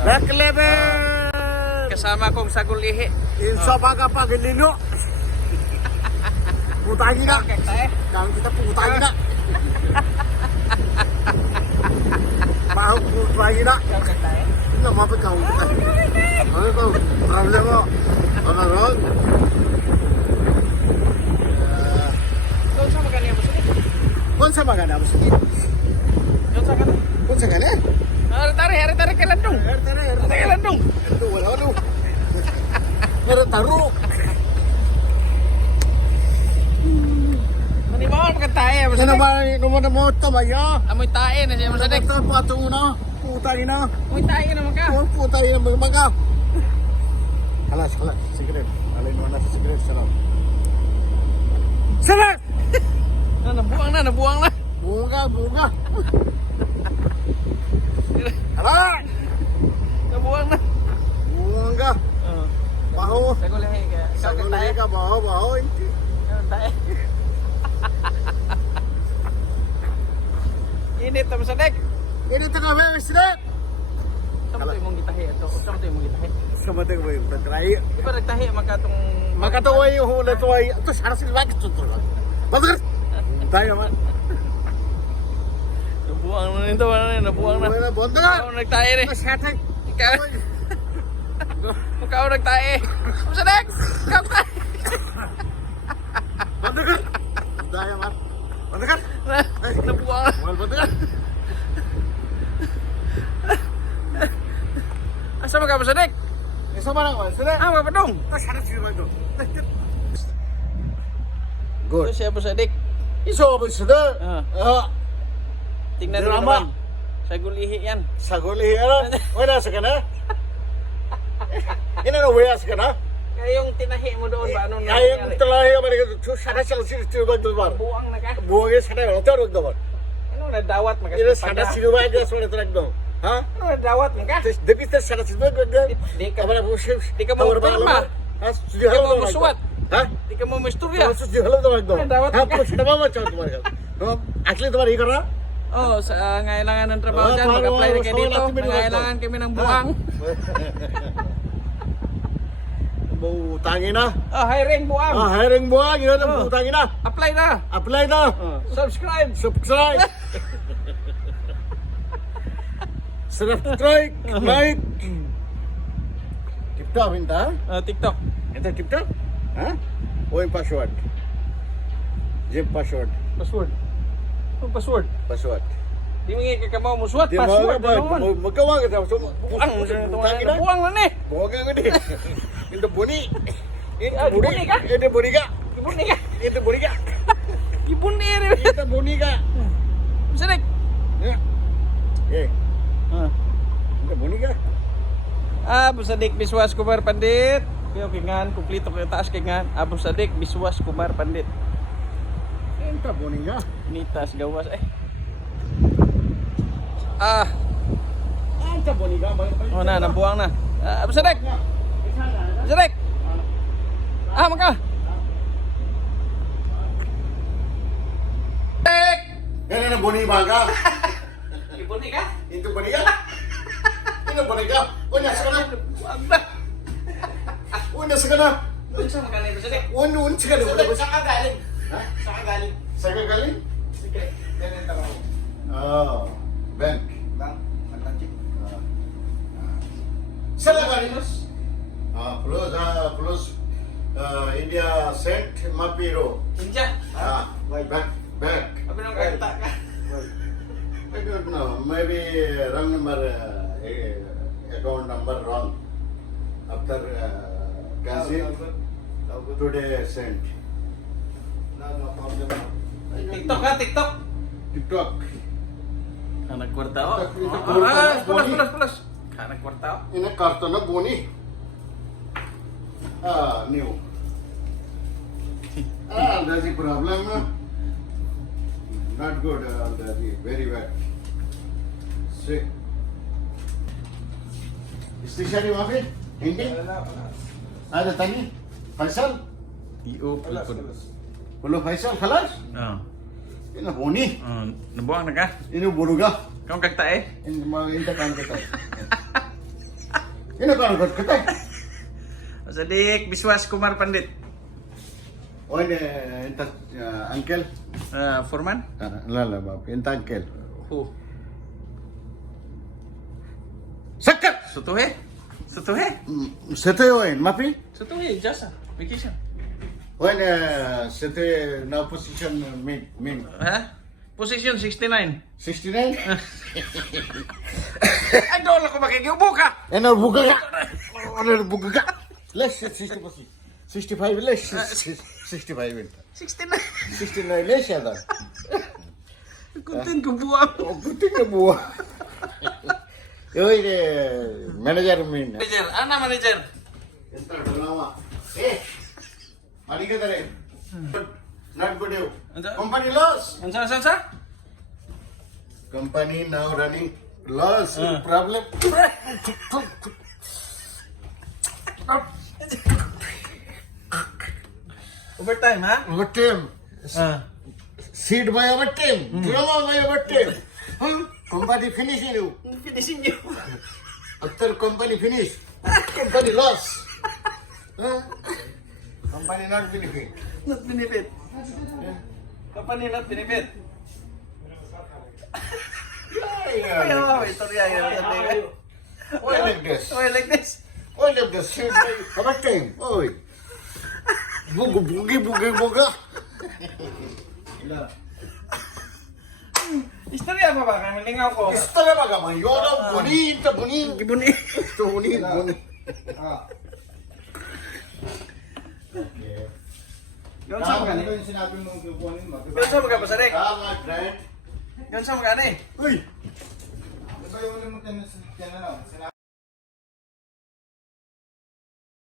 Next level! Kasama kong sagulihi. Insa baga pagilino. Putangin na. Jangan kita putangin na. Mau putangin na. Ini apa kau? Ano kau? Problem mo? Ano ron? Kung sa magani mo sige? Kung sa gani? Hari-hari kay Landong. Hari kay Landong. Ito wala ano. Pero taro. Manibawan pa ka tae. Sana ba naman mo ito ba ya? Amoy tae na siya masadik. Ito patong na. Putangin na. Amoy tae naman ka. Putangin na mga. Halas. Secret. Alin mo na sa secret. Salat! Nabuang na. Bunga. Halas! Nabuang na. Bunga. Baho. Sagulihi ka. Ikaw ka tae. Ka baho. Hindi. Tae. Init na masadik. Ini tengah bebas sedek. Saan mo imong gitahi ato? Saan mo imong gitahi? Sama tengah bebas bergerai. Di ba nagtahi magkatong Maka tahu ayo hula tahu ayo. Itu sana sih lagi tutur. Betul. Tayo man. nabuang na nito, nabuang na. Wala bonda. Ikaw nagtahi rin. Masyatay. Ikaw nagtahi. Masadik! Ikaw tahi. Betul kan? Tayo man. Betul kan? Nabuang na. Wal betul kan? Asa mo ka masadik? Sama nang wal sedek. Ah, mapadong. Itu sana sih lagi. Ito Good. siya masadik. Iso ba sedek? Tingnan Drama. mo naman. Sagulihi yan. Saguli ano? Wala sa kana? Ina no wala sa kana? Kaya yung tinahi mo doon, paano na Ay, nangyari? telah ya mereka sana sih sih betul bar. Buang na ka. Buangnya sana hotel betul bar. Ano na dawat Ini magkasipag sana ka? sih rumah aja soalnya terang dong. Hah? Ano na dawat mo ka? Tapi kita sana sih betul betul. Di ka, Kamera busuk. di ka mau pirma. Hah? Di Sudah ka halo mau dong. musuat. Hah? Di ka mau misturya. Sudah halo dong. Dawat Hah? ka. Push na mama cakap तुम्हारे का. Asli तुम्हारे ये कर रहा? Oh, sa ngailangan ng trabaho Ah, dyan, paano mag-apply na kayo sa dito. wala, timin mo Ngailangan kami ng buwang. Butangin na. Oh, hiring buwang. Hiring buang yun ang Oh. butangin na. Apply na. Apply na. Subscribe. Subscribe. Subscribe. Like. TikTok minta. TikTok. Ito TikTok? Ha? O yung password? Yung password. Password. Ano password? Password. Di mo nga kakamaw mo suwat. Di Password. ba? Ano naman? Magawa ka sa Buwang. Butangin na. Buwang na ni. Buwag ka din. Ito buni. Buni ka? Ito buni ka. Ibuni ka. Ito buni ka. Ibuni rin. Ito buni ka. Masadik. Ya. Ito buni ka. Masadik Biswas Kumar Pandit. Kaya kingan, kumplito kayo taas kingan. Masadik Biswas Kumar Pandit. Ito buni ka. Nitas gawas Ito buni ka. Oh na, nabuang na. Masadik. Masadik. Maka. Yan ang buni baga. Ibuni ka? Ito buni ka. Ito buni ka. Unya sa kana. Unya sa kana. Unsa magaling Masadik? Unya sa kana. Saan ka galing? Ha? Saan ka galing? Saan ka galing? Sige, ganyan trabaho. Bank. Bang, magkachip. Saan ka galing? Plus India set Mapiro. India. Bank. Abi nang kanta ka. I don't know. Maybe wrong number, account number wrong. After cancel, today sent. TikTok ha, TikTok. TikTok. Ang nagkwarta o. TikTok. Plus. Ang nagkwarta o. Ini kartu na boni. New. That's the problem. Not good. That's very bad. See. Stationery वहाँ पे Hindi ada tanya Faisal Iyo, Pulo Faisal خلاص ini boni nabuang na ka? ini buruga Kau kagta eh? ini mau ini kan kita Ini kan kita. Sadik Biswas Kumar Pandit. Oh ini entah uncle. Foreman? Lah bapak, entah uncle. Who? Sekat. Sutuhe? Sutuhe? Sete mapi. Sutuhe, jasa. Vacation. Oh ini sete na position min. Ha? Position 69. 69. Ay, doon ako makikiubo ka! Ano buka ka? Ano buka ka? Less 60 pasi. 65 less 65. 69. 69 less ya dah. Kuntin ko buwang. Oh, buti ka buah. Yo ini manager min. Manager, ana manager? Entar lama. Mari ka tare. Not good you. Company loss. Ansa? Company now running loss. Problem. Overtime, ha? Overtime. Seed by overtime. Drama by overtime. Company finishing you. Finishing you. After company finish. Company loss. Company not benefit. Not benefit. Company not benefit. Ayaw, ito rin. Why like this? Why like this? Why like this? Seed by overtime. Oy. Buga. Istorya pa ba? Kaya malingaw ko. Istorya ba ka? Yoro, bonita. Gibuni. Ito, bonita. Yon sa mga ni? yung sinabi mong kukunin mo? Yon sa mga pasarik? Tama, friend. Yon sa mga ni? Uy! Diba yung ulit mo tinanong?